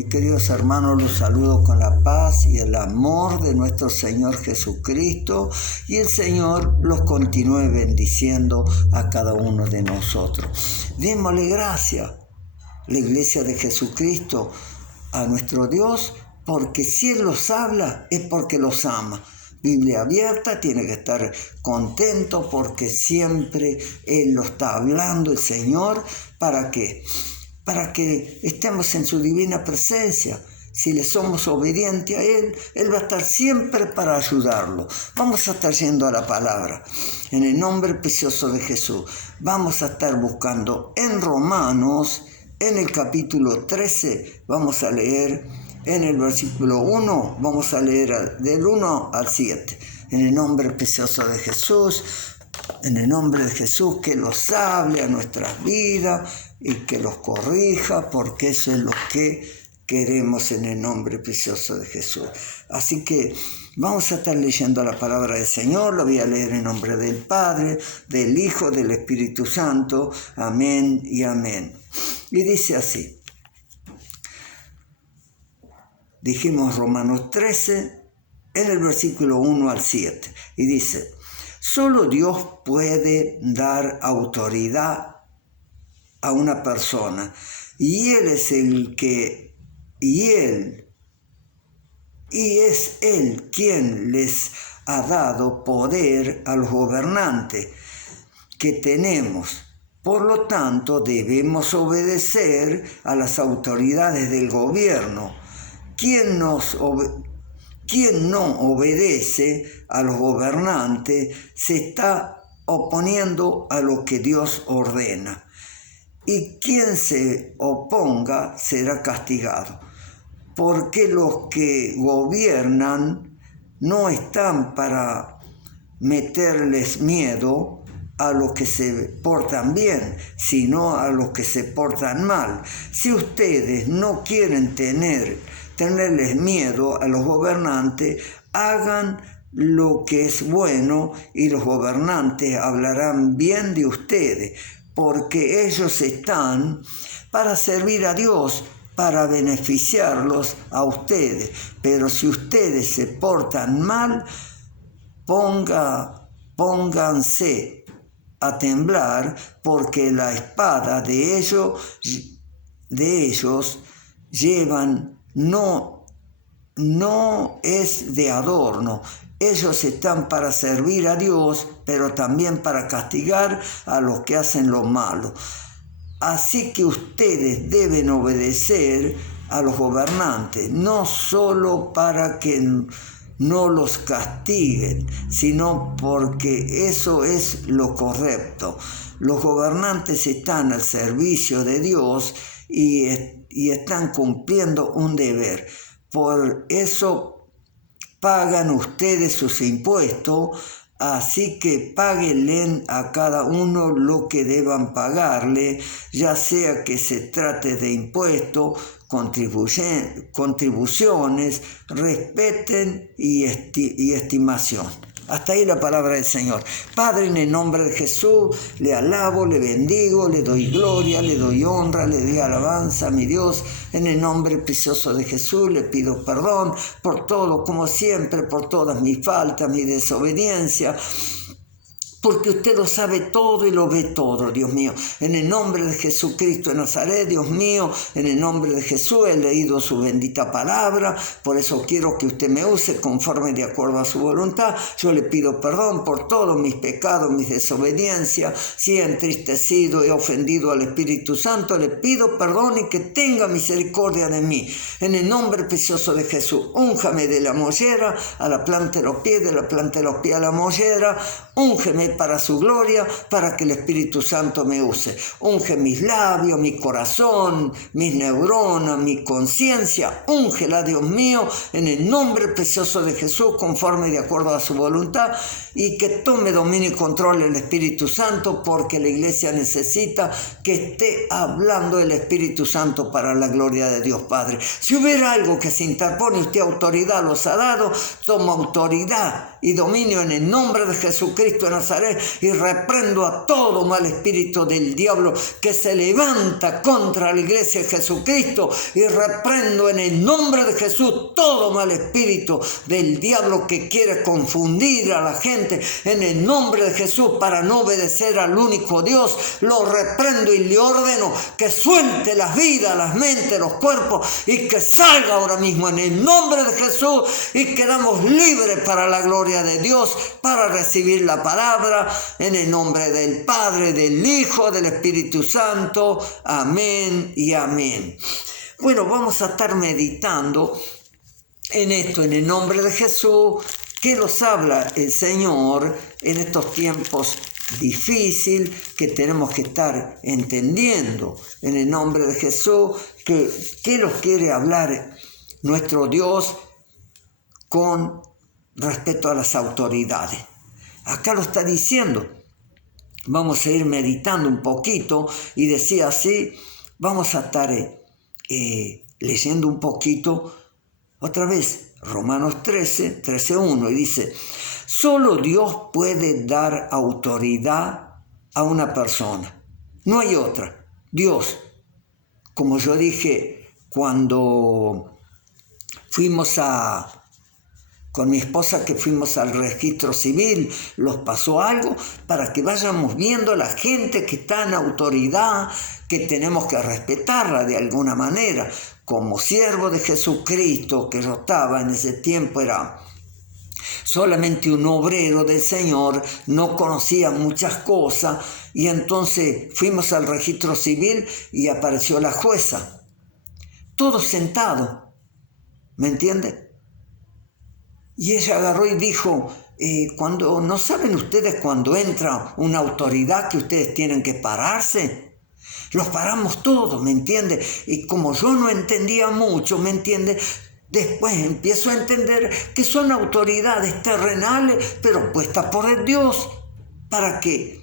Mis queridos hermanos, los saludo con la paz y el amor de nuestro Señor Jesucristo, y el Señor los continúe bendiciendo a cada uno de nosotros. Démosle gracias, la Iglesia de Jesucristo, a nuestro Dios, porque si Él los habla es porque los ama. Biblia abierta, tiene que estar contento porque siempre Él lo está hablando, el Señor. ¿Para qué? Para que estemos en su divina presencia. Si le somos obedientes a Él va a estar siempre para ayudarlo. Vamos a estar yendo a la palabra. En el nombre precioso de Jesús. Vamos a estar buscando en Romanos, en el capítulo 13, vamos a leer en el versículo 1, vamos a leer del 1 al 7. En el nombre precioso de Jesús, en el nombre de Jesús, que los hable a nuestras vidas y que los corrija, porque eso es lo que queremos en el nombre precioso de Jesús. Así que vamos a estar leyendo la palabra del Señor. Lo voy a leer en nombre del Padre, del Hijo, del Espíritu Santo. Amén y amén. Y dice así. Dijimos Romanos 13, en el versículo 1 al 7. Y dice, solo Dios puede dar autoridad a una persona. Y Él es Él quien les ha dado poder a los gobernantes que tenemos. Por lo tanto, debemos obedecer a las autoridades del gobierno. Quien no obedece a los gobernantes se está oponiendo a lo que Dios ordena. Y quien se oponga será castigado. Porque los que gobiernan no están para meterles miedo a los que se portan bien, sino a los que se portan mal. Si ustedes no quieren tenerles miedo a los gobernantes, hagan lo que es bueno y los gobernantes hablarán bien de ustedes, porque ellos están para servir a Dios, para beneficiarlos a ustedes. Pero si ustedes se portan mal, pónganse a temblar, porque la espada de ellos llevan no es de adorno. Ellos están para servir a Dios, pero también para castigar a los que hacen lo malo. Así que ustedes deben obedecer a los gobernantes, no solo para que no los castiguen, sino porque eso es lo correcto. Los gobernantes están al servicio de Dios y están cumpliendo un deber. Por eso pagan ustedes sus impuestos, así que páguenle a cada uno lo que deban pagarle, ya sea que se trate de impuestos, contribuciones, respeten y estimación. Hasta ahí la palabra del Señor. Padre, en el nombre de Jesús, le alabo, le bendigo, le doy gloria, le doy honra, le doy alabanza a mi Dios. En el nombre precioso de Jesús le pido perdón por todo, como siempre, por todas mis faltas, mi desobediencia, porque usted lo sabe todo y lo ve todo, Dios mío. En el nombre de Jesucristo de Nazaret, Dios mío, en el nombre de Jesús he leído su bendita palabra, por eso quiero que usted me use conforme de acuerdo a su voluntad. Yo le pido perdón por todos mis pecados, mis desobediencias. Si he entristecido, he ofendido al Espíritu Santo, le pido perdón y que tenga misericordia de mí. En el nombre precioso de Jesús, únjame de la mollera a la planta de los pies, de la planta de los pies a la mollera. Úngeme para su gloria, para que el Espíritu Santo me use. Unge mis labios, mi corazón, mis neuronas, mi conciencia. Úngela, Dios mío, en el nombre precioso de Jesús, conforme de acuerdo a su voluntad, y que tome dominio y control el Espíritu Santo, porque la iglesia necesita que esté hablando el Espíritu Santo para la gloria de Dios Padre. Si hubiera algo que se interpone, usted autoridad los ha dado, toma autoridad y dominio en el nombre de Jesucristo de Nazaret, y reprendo a todo mal espíritu del diablo que se levanta contra la iglesia de Jesucristo, y reprendo en el nombre de Jesús todo mal espíritu del diablo que quiere confundir a la gente en el nombre de Jesús para no obedecer al único Dios. Lo reprendo y le ordeno que suelte las vidas, las mentes, los cuerpos, y que salga ahora mismo en el nombre de Jesús, y quedamos libres para la gloria de Dios, para recibir la palabra en el nombre del Padre, del Hijo, del Espíritu Santo. Amén y amén. Bueno, vamos a estar meditando en esto, en el nombre de Jesús, que nos habla el Señor en estos tiempos difíciles que tenemos que estar entendiendo. En el nombre de Jesús, que nos quiere hablar nuestro Dios con respecto a las autoridades. Acá lo está diciendo. Vamos a ir meditando un poquito, y decía así, vamos a estar leyendo un poquito otra vez Romanos 13:1, y dice: solo Dios puede dar autoridad a una persona, no hay otra. Dios, como yo dije cuando fuimos con mi esposa, que fuimos al registro civil, los pasó algo para que vayamos viendo a la gente que está en autoridad, que tenemos que respetarla de alguna manera. Como siervo de Jesucristo, que yo estaba en ese tiempo, era solamente un obrero del Señor, no conocía muchas cosas, y entonces fuimos al registro civil y apareció la jueza, todo sentado, ¿me entiende? Y ella agarró y dijo: ¿no saben ustedes cuando entra una autoridad que ustedes tienen que pararse? Los paramos todos, ¿me entiende? Y como yo no entendía mucho, ¿me entiende? Después empiezo a entender que son autoridades terrenales, pero puestas por el Dios, para que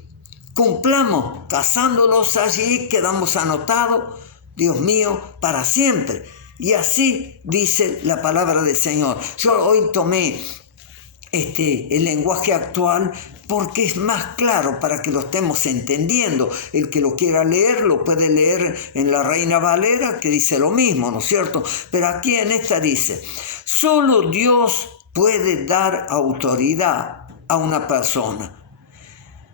cumplamos, casándolos allí, quedamos anotados, Dios mío, para siempre. Y así dice la palabra del Señor. Yo hoy tomé el lenguaje actual porque es más claro para que lo estemos entendiendo. El que lo quiera leer lo puede leer en la Reina Valera, que dice lo mismo, ¿no es cierto? Pero aquí en esta dice: solo Dios puede dar autoridad a una persona,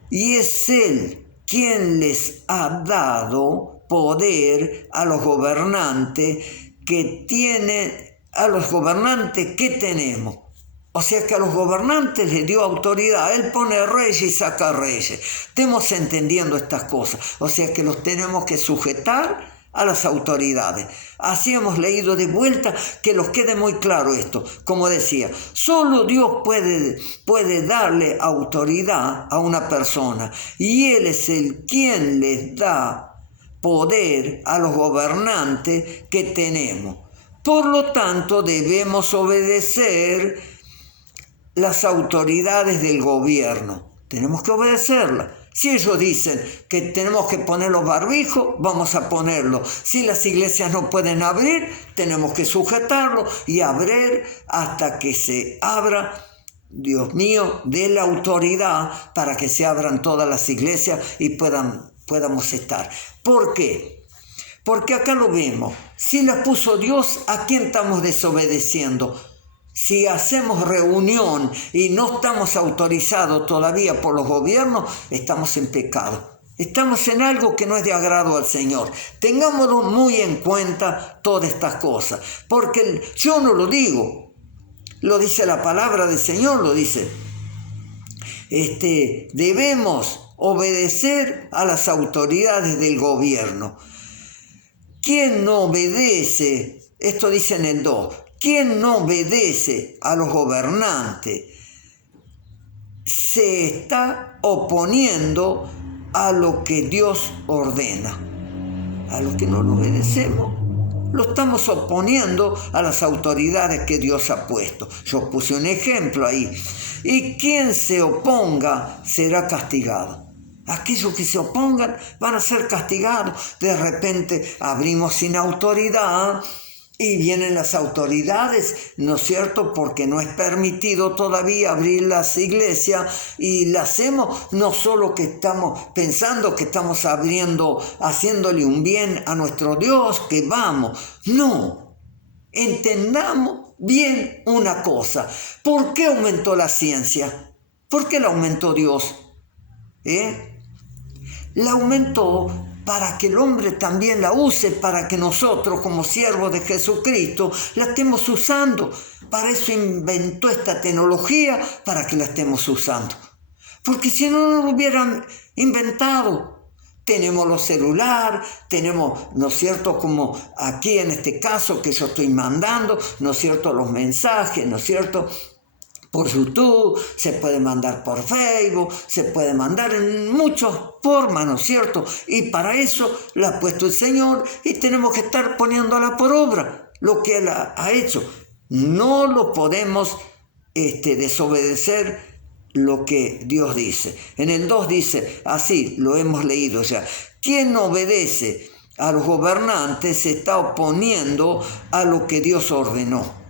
y es Él quien les ha dado poder a los gobernantes que tenemos. O sea que a los gobernantes les dio autoridad. Él pone reyes y saca reyes. Estamos entendiendo estas cosas. O sea que los tenemos que sujetar a las autoridades. Así hemos leído de vuelta, que nos quede muy claro esto. Como decía, solo Dios puede darle autoridad a una persona, y Él es el quien les da poder a los gobernantes que tenemos. Por lo tanto, debemos obedecer las autoridades del gobierno. Tenemos que obedecerlas. Si ellos dicen que tenemos que poner los barbijos, vamos a ponerlo. Si las iglesias no pueden abrir, tenemos que sujetarlo y abrir hasta que se abra, Dios mío, de la autoridad, para que se abran todas las iglesias y podamos estar. ¿Por qué? Porque acá lo vemos. Si las puso Dios, ¿a quién estamos desobedeciendo? Si hacemos reunión y no estamos autorizados todavía por los gobiernos, estamos en pecado. Estamos en algo que no es de agrado al Señor. Tengámoslo muy en cuenta todas estas cosas. Porque yo no lo digo. Lo dice la palabra del Señor, lo dice. Debemos obedecer a las autoridades del gobierno. ¿Quién no obedece? Esto dice en el 2. ¿Quién no obedece a los gobernantes se está oponiendo a lo que Dios ordena? A los que no lo obedecemos, lo estamos oponiendo a las autoridades que Dios ha puesto. Yo puse un ejemplo ahí. Y quien se oponga será castigado. Aquellos que se opongan van a ser castigados. De repente abrimos sin autoridad Y vienen las autoridades, ¿no es cierto? Porque no es permitido todavía abrir las iglesias y las hacemos no solo que estamos pensando que estamos haciéndole un bien a nuestro Dios, que vamos. No, entendamos bien una cosa. ¿Por qué aumentó la ciencia? ¿Por qué la aumentó Dios? La aumentó para que el hombre también la use, para que nosotros como siervos de Jesucristo la estemos usando. Para eso inventó esta tecnología, para que la estemos usando. Porque si no lo hubieran inventado, tenemos los celulares, tenemos, ¿no es cierto?, como aquí en este caso que yo estoy mandando, ¿no es cierto?, los mensajes, ¿no es cierto?, por YouTube, se puede mandar por Facebook, se puede mandar en muchas formas, ¿no es cierto? Y para eso la ha puesto el Señor y tenemos que estar poniéndola por obra, lo que Él ha hecho. No lo podemos desobedecer lo que Dios dice. En el 2 dice, así lo hemos leído ya, quien obedece a los gobernantes se está oponiendo a lo que Dios ordenó.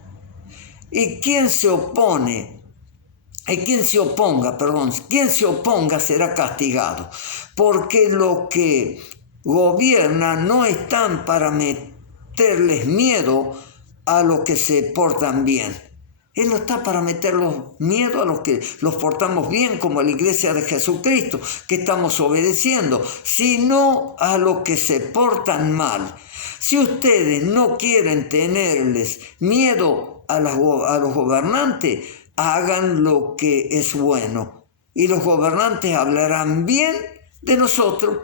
Y quien se oponga será castigado, porque lo que gobierna no están para meterles miedo a los que se portan bien. Él no está para meterles miedo a los que los portamos bien, como la iglesia de Jesucristo, que estamos obedeciendo, sino a los que se portan mal. Si ustedes no quieren tenerles miedo a los gobernantes, hagan lo que es bueno. Y los gobernantes hablarán bien de nosotros.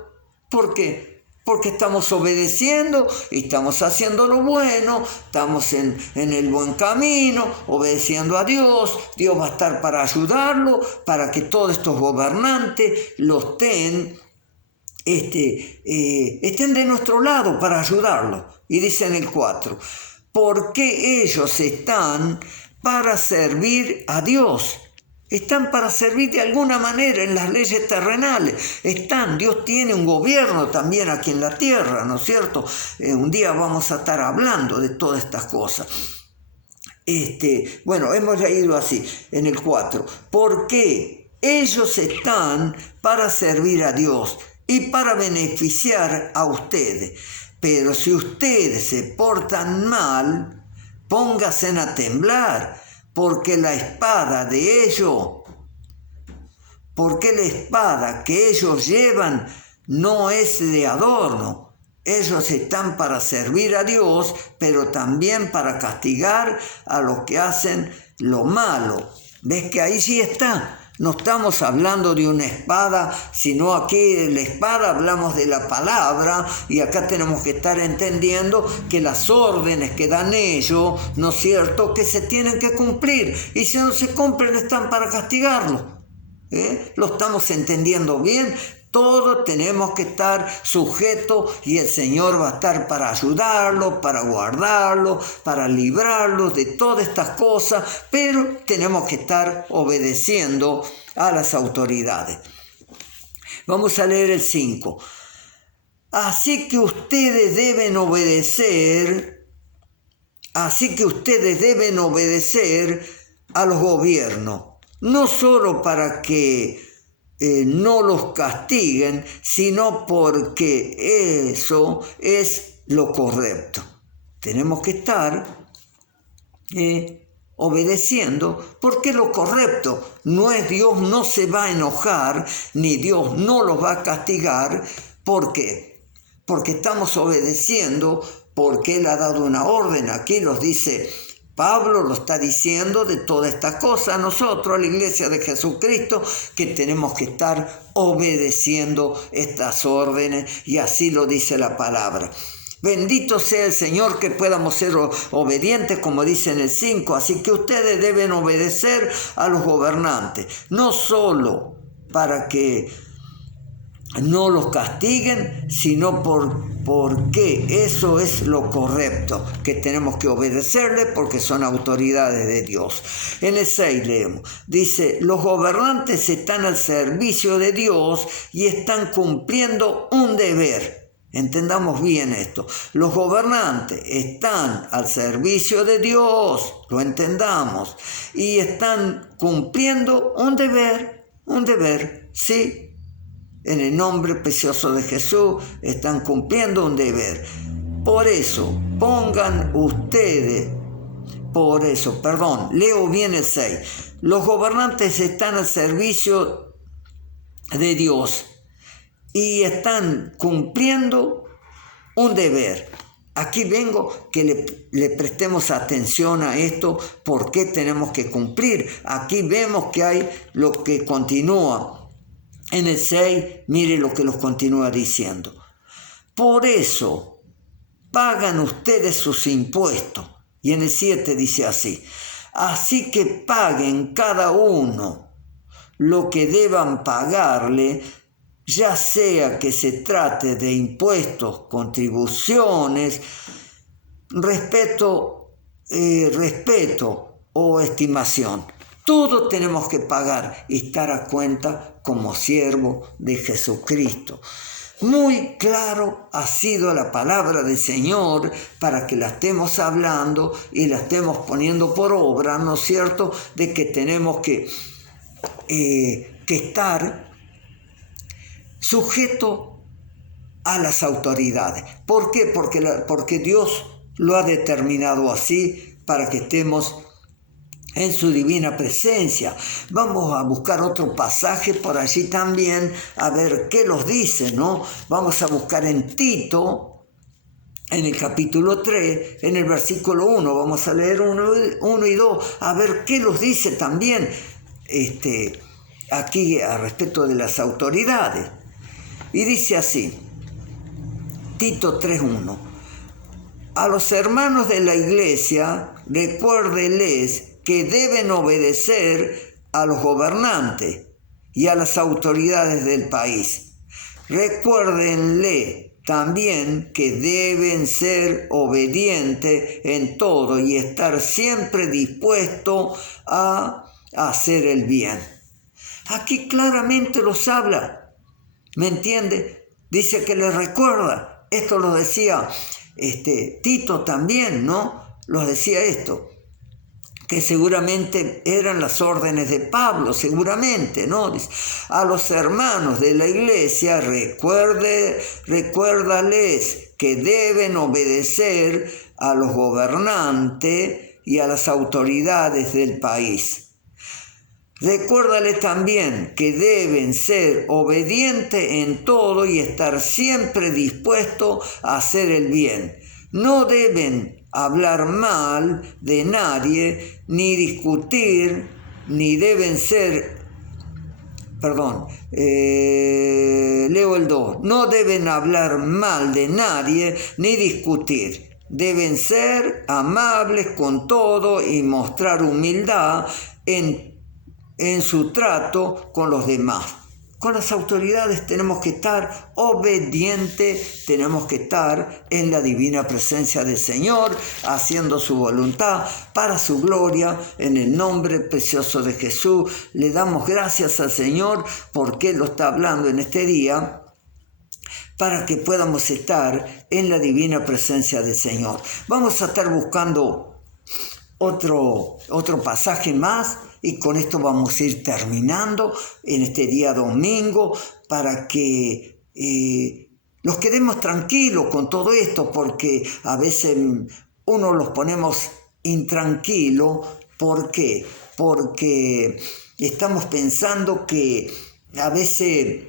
¿Por qué? Porque estamos obedeciendo y estamos haciendo lo bueno, estamos en el buen camino, obedeciendo a Dios. Dios va a estar para ayudarlo, para que todos estos gobernantes estén de nuestro lado para ayudarlo. Y dice en el 4, porque ellos están para servir a Dios. Están para servir de alguna manera en las leyes terrenales. Dios tiene un gobierno también aquí en la tierra, ¿no es cierto? Un día vamos a estar hablando de todas estas cosas. Hemos leído así en el 4. Porque ellos están para servir a Dios y para beneficiar a ustedes. Pero si ustedes se portan mal, pónganse a temblar, porque la espada que ellos llevan no es de adorno. Ellos están para servir a Dios, pero también para castigar a los que hacen lo malo. ¿Ves que ahí sí está? No estamos hablando de una espada, sino aquí de la espada hablamos de la palabra, y acá tenemos que estar entendiendo que las órdenes que dan ellos, ¿no es cierto?, que se tienen que cumplir, y si no se cumplen están para castigarlo. ¿Lo estamos entendiendo bien? Todos tenemos que estar sujetos y el Señor va a estar para ayudarlo, para guardarlo, para librarlo de todas estas cosas, pero tenemos que estar obedeciendo a las autoridades. Vamos a leer el 5. Así que ustedes deben obedecer a los gobiernos, no solo para que no los castiguen, sino porque eso es lo correcto. Tenemos que estar obedeciendo porque es lo correcto. Dios no se va a enojar, ni Dios no los va a castigar. ¿Por qué? Porque estamos obedeciendo, porque Él ha dado una orden. Aquí nos dice Pablo, lo está diciendo de todas estas cosas a nosotros, a la iglesia de Jesucristo, que tenemos que estar obedeciendo estas órdenes, y así lo dice la palabra. Bendito sea el Señor, que podamos ser obedientes, como dice en el 5. Así que ustedes deben obedecer a los gobernantes, no solo para que no los castiguen, sino porque eso es lo correcto, que tenemos que obedecerles porque son autoridades de Dios. En el 6 leemos, dice, los gobernantes están al servicio de Dios y están cumpliendo un deber. Entendamos bien esto. Los gobernantes están al servicio de Dios, lo entendamos, y están cumpliendo un deber, ¿sí? En el nombre precioso de Jesús están cumpliendo un deber. Por eso, leo bien el 6. Los gobernantes están al servicio de Dios y están cumpliendo un deber. Aquí vengo que le prestemos atención a esto, por qué tenemos que cumplir. Aquí vemos que hay lo que continúa. En el 6, mire lo que los continúa diciendo. Por eso pagan ustedes sus impuestos. Y en el 7 dice así. Así que paguen cada uno lo que deban pagarle, ya sea que se trate de impuestos, contribuciones, respeto o estimación. Todo tenemos que pagar y estar a cuenta como siervo de Jesucristo. Muy claro ha sido la palabra del Señor para que la estemos hablando y la estemos poniendo por obra, ¿no es cierto?, de que tenemos que estar sujeto a las autoridades. ¿Por qué? Porque Dios lo ha determinado así para que estemos en su divina presencia. Vamos a buscar otro pasaje por allí también, a ver qué nos dice, ¿no? Vamos a buscar en Tito, en el capítulo 3, en el versículo 1, vamos a leer 1 y 2, a ver qué nos dice también aquí a respecto de las autoridades. Y dice así, Tito 3:1, a los hermanos de la iglesia recuérdeles que deben obedecer a los gobernantes y a las autoridades del país. Recuérdenle también que deben ser obedientes en todo y estar siempre dispuestos a hacer el bien. Aquí claramente los habla. ¿Me entiende? Dice que les recuerda. Esto lo decía Tito también, ¿no? Los decía esto. Que seguramente eran las órdenes de Pablo, seguramente, ¿no? Dice, a los hermanos de la iglesia recuérdales que deben obedecer a los gobernantes y a las autoridades del país. Recuérdales también que deben ser obedientes en todo y estar siempre dispuestos a hacer el bien. No deben hablar mal de nadie, ni discutir, ni deben ser... leo el 2. No deben hablar mal de nadie, ni discutir. Deben ser amables con todo y mostrar humildad en su trato con los demás. Con las autoridades tenemos que estar obedientes, tenemos que estar en la divina presencia del Señor, haciendo su voluntad para su gloria, en el nombre precioso de Jesús. Le damos gracias al Señor porque Él lo está hablando en este día, para que podamos estar en la divina presencia del Señor. Vamos a estar buscando otro pasaje más, y con esto vamos a ir terminando en este día domingo para que nos quedemos tranquilos con todo esto, porque a veces uno los ponemos intranquilos. ¿Por qué? Porque estamos pensando que a veces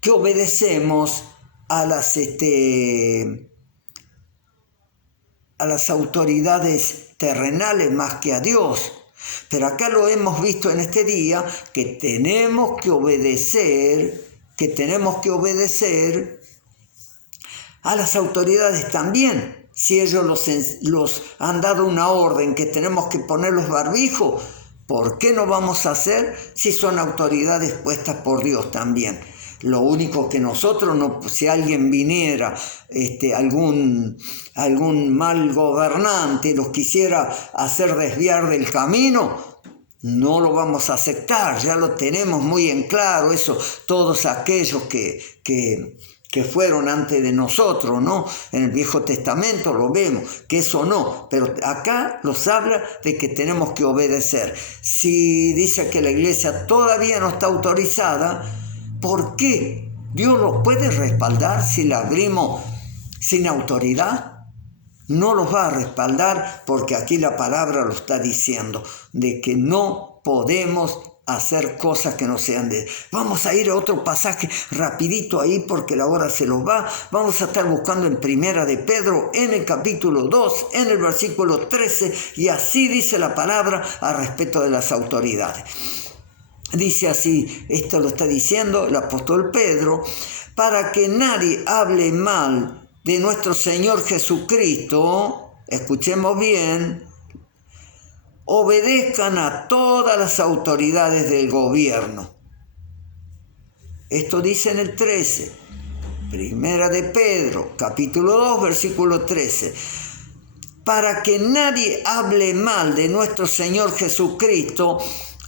que obedecemos a las autoridades terrenales más que a Dios. Pero acá lo hemos visto en este día, que tenemos que obedecer a las autoridades también. Si ellos los han dado una orden que tenemos que poner los barbijos, ¿por qué no vamos a hacer si son autoridades puestas por Dios también? Lo único que nosotros, si alguien viniera, algún mal gobernante los quisiera hacer desviar del camino, no lo vamos a aceptar. Ya lo tenemos muy en claro eso, todos aquellos que que fueron antes de nosotros, ¿no? En el Viejo Testamento lo vemos, que eso no, pero acá nos habla de que tenemos que obedecer. Si dice que la iglesia todavía no está autorizada, ¿por qué? ¿Dios los puede respaldar si la abrimos sin autoridad? No los va a respaldar porque aquí la palabra lo está diciendo, de que no podemos hacer cosas que no sean de... Vamos a ir a otro pasaje rapidito ahí porque la hora se nos va. Vamos a estar buscando en Primera de Pedro, en el capítulo 2, en el versículo 13, y así dice la palabra a respecto de las autoridades. Dice así, esto lo está diciendo el apóstol Pedro, para que nadie hable mal de nuestro Señor Jesucristo, escuchemos bien, obedezcan a todas las autoridades del gobierno. Esto dice en el 13, Primera de Pedro, capítulo 2, versículo 13. Para que nadie hable mal de nuestro Señor Jesucristo,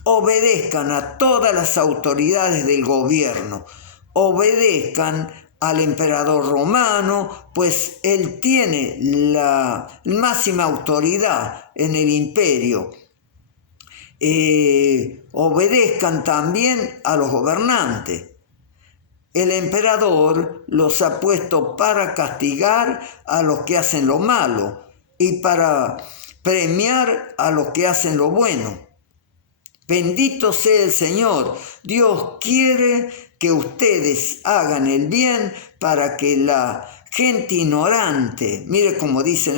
obedezcan a todas las autoridades del gobierno. Obedezcan al emperador romano, pues él tiene la máxima autoridad en el imperio. Obedezcan también a los gobernantes. El emperador los ha puesto para castigar a los que hacen lo malo y para premiar a los que hacen lo bueno. Bendito sea el Señor. Dios quiere que ustedes hagan el bien para que la gente ignorante, mire como dice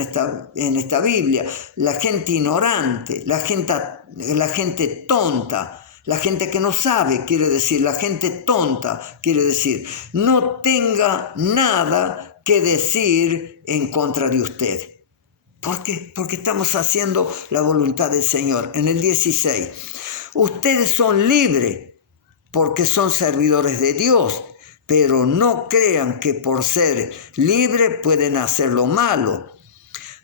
en esta Biblia, la gente ignorante, la gente tonta, la gente que no sabe, quiere decir, la gente tonta, quiere decir, no tenga nada que decir en contra de usted. ¿Por qué? Porque estamos haciendo la voluntad del Señor. En el 16, ustedes son libres porque son servidores de Dios, pero no crean que por ser libres pueden hacer lo malo.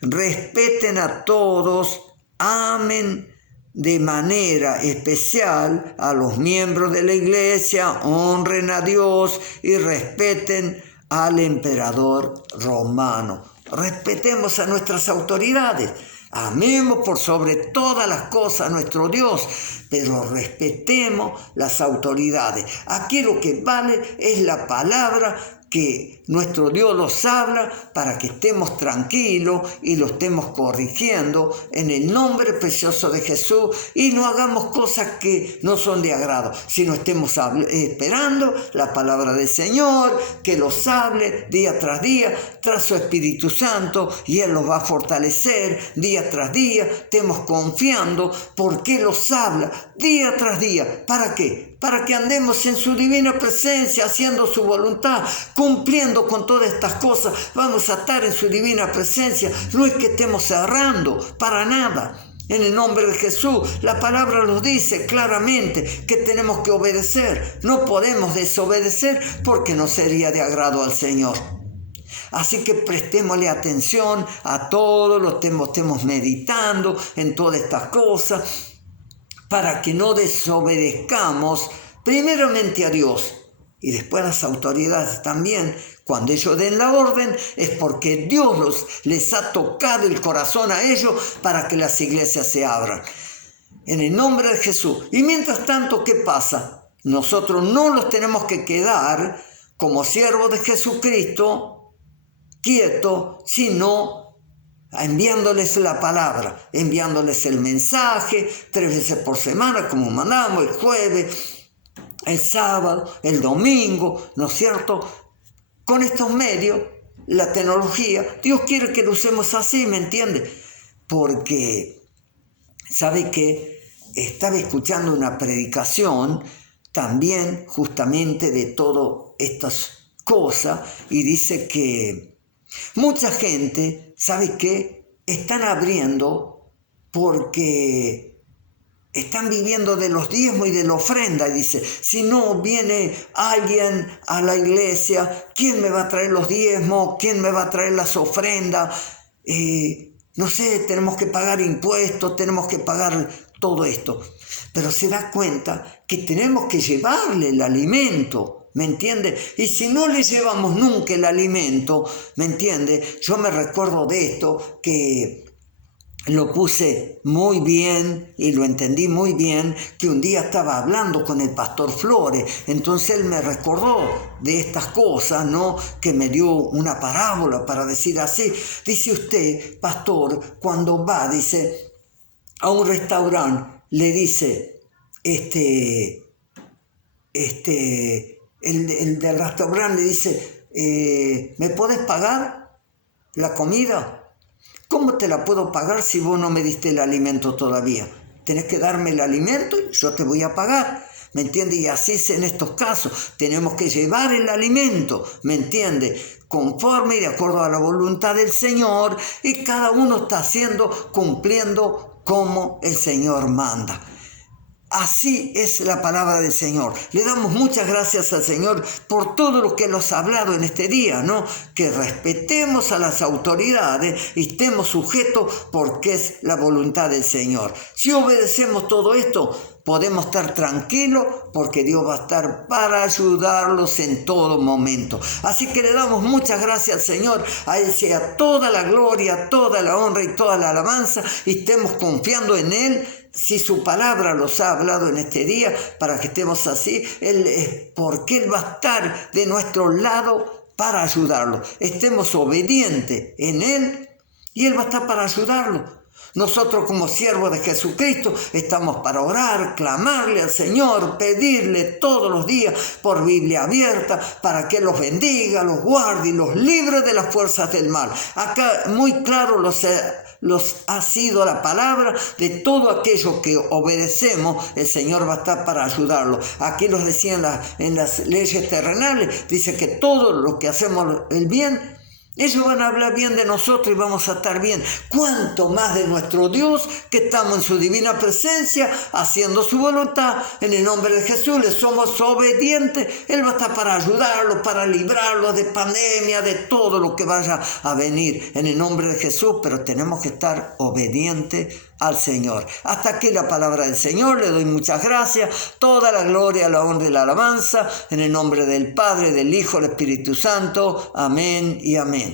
Respeten a todos, amen de manera especial a los miembros de la iglesia, honren a Dios y respeten al emperador romano. Respetemos a nuestras autoridades. Amemos por sobre todas las cosas a nuestro Dios, pero respetemos las autoridades. Aquí lo que vale es la palabra que nuestro Dios los habla para que estemos tranquilos y lo estemos corrigiendo en el nombre precioso de Jesús y no hagamos cosas que no son de agrado, sino estemos esperando la palabra del Señor, que los hable día tras día, tras su Espíritu Santo, y Él los va a fortalecer día tras día. Estemos confiando porque Él los habla día tras día. ¿Para qué? Para que andemos en su divina presencia, haciendo su voluntad, cumpliendo con todas estas cosas. Vamos a estar en su divina presencia. No es que estemos errando, para nada. En el nombre de Jesús, la palabra nos dice claramente que tenemos que obedecer. No podemos desobedecer porque no sería de agrado al Señor. Así que prestémosle atención a todo, lo estemos meditando en todas estas cosas, para que no desobedezcamos primeramente a Dios y después a las autoridades también. Cuando ellos den la orden es porque Dios les ha tocado el corazón a ellos para que las iglesias se abran. En el nombre de Jesús. Y mientras tanto, ¿qué pasa? Nosotros no los tenemos que quedar como siervos de Jesucristo quietos, sino enviándoles la palabra, enviándoles el mensaje 3 veces por semana, como mandamos, el jueves, el sábado, el domingo, ¿no es cierto? Con estos medios, la tecnología, Dios quiere que lo usemos así, ¿me entiende? Porque, ¿sabe qué? Estaba escuchando una predicación también justamente de todas estas cosas y dice que mucha gente, ¿sabe qué? Están abriendo porque están viviendo de los diezmos y de la ofrenda. Dice, si no viene alguien a la iglesia, ¿quién me va a traer los diezmos? ¿Quién me va a traer las ofrendas? No sé, tenemos que pagar impuestos, tenemos que pagar todo esto. Pero se da cuenta que tenemos que llevarle el alimento ¿me entiende? Y si no le llevamos nunca el alimento, ¿me entiende? Yo me recuerdo de esto que lo puse muy bien y lo entendí muy bien, que un día estaba hablando con el pastor Flores, entonces él me recordó de estas cosas, ¿no? Que me dio una parábola para decir así. Dice usted, pastor, cuando va, dice, a un restaurante, le dice, el del restaurante le dice, ¿me podés pagar la comida? ¿Cómo te la puedo pagar si vos no me diste el alimento todavía? Tenés que darme el alimento y yo te voy a pagar, ¿me entiendes? Y así es en estos casos, tenemos que llevar el alimento, ¿me entiendes? Conforme y de acuerdo a la voluntad del Señor, y cada uno está cumpliendo como el Señor manda. Así es la palabra del Señor. Le damos muchas gracias al Señor por todo lo que nos ha hablado en este día, ¿no? Que respetemos a las autoridades y estemos sujetos porque es la voluntad del Señor. Si obedecemos todo esto, podemos estar tranquilos porque Dios va a estar para ayudarlos en todo momento. Así que le damos muchas gracias al Señor. A Él sea toda la gloria, toda la honra y toda la alabanza, y estemos confiando en Él. Si su palabra los ha hablado en este día, para que estemos así, porque Él va a estar de nuestro lado para ayudarlo. Estemos obedientes en Él y Él va a estar para ayudarlo. Nosotros como siervos de Jesucristo estamos para orar, clamarle al Señor, pedirle todos los días por Biblia abierta para que los bendiga, los guarde y los libre de las fuerzas del mal. Acá muy claro los ha sido la palabra de todo aquello que obedecemos, el Señor va a estar para ayudarlo. Aquí los decía en las leyes terrenales, dice que todo lo que hacemos el bien, ellos van a hablar bien de nosotros y vamos a estar bien. Cuánto más de nuestro Dios, que estamos en su divina presencia, haciendo su voluntad. En el nombre de Jesús le somos obedientes. Él va a estar para ayudarlos, para librarlos de pandemia, de todo lo que vaya a venir. En el nombre de Jesús, pero tenemos que estar obedientes al Señor. Hasta aquí la palabra del Señor. Le doy muchas gracias. Toda la gloria, la honra y la alabanza. En el nombre del Padre, del Hijo, del Espíritu Santo. Amén y amén.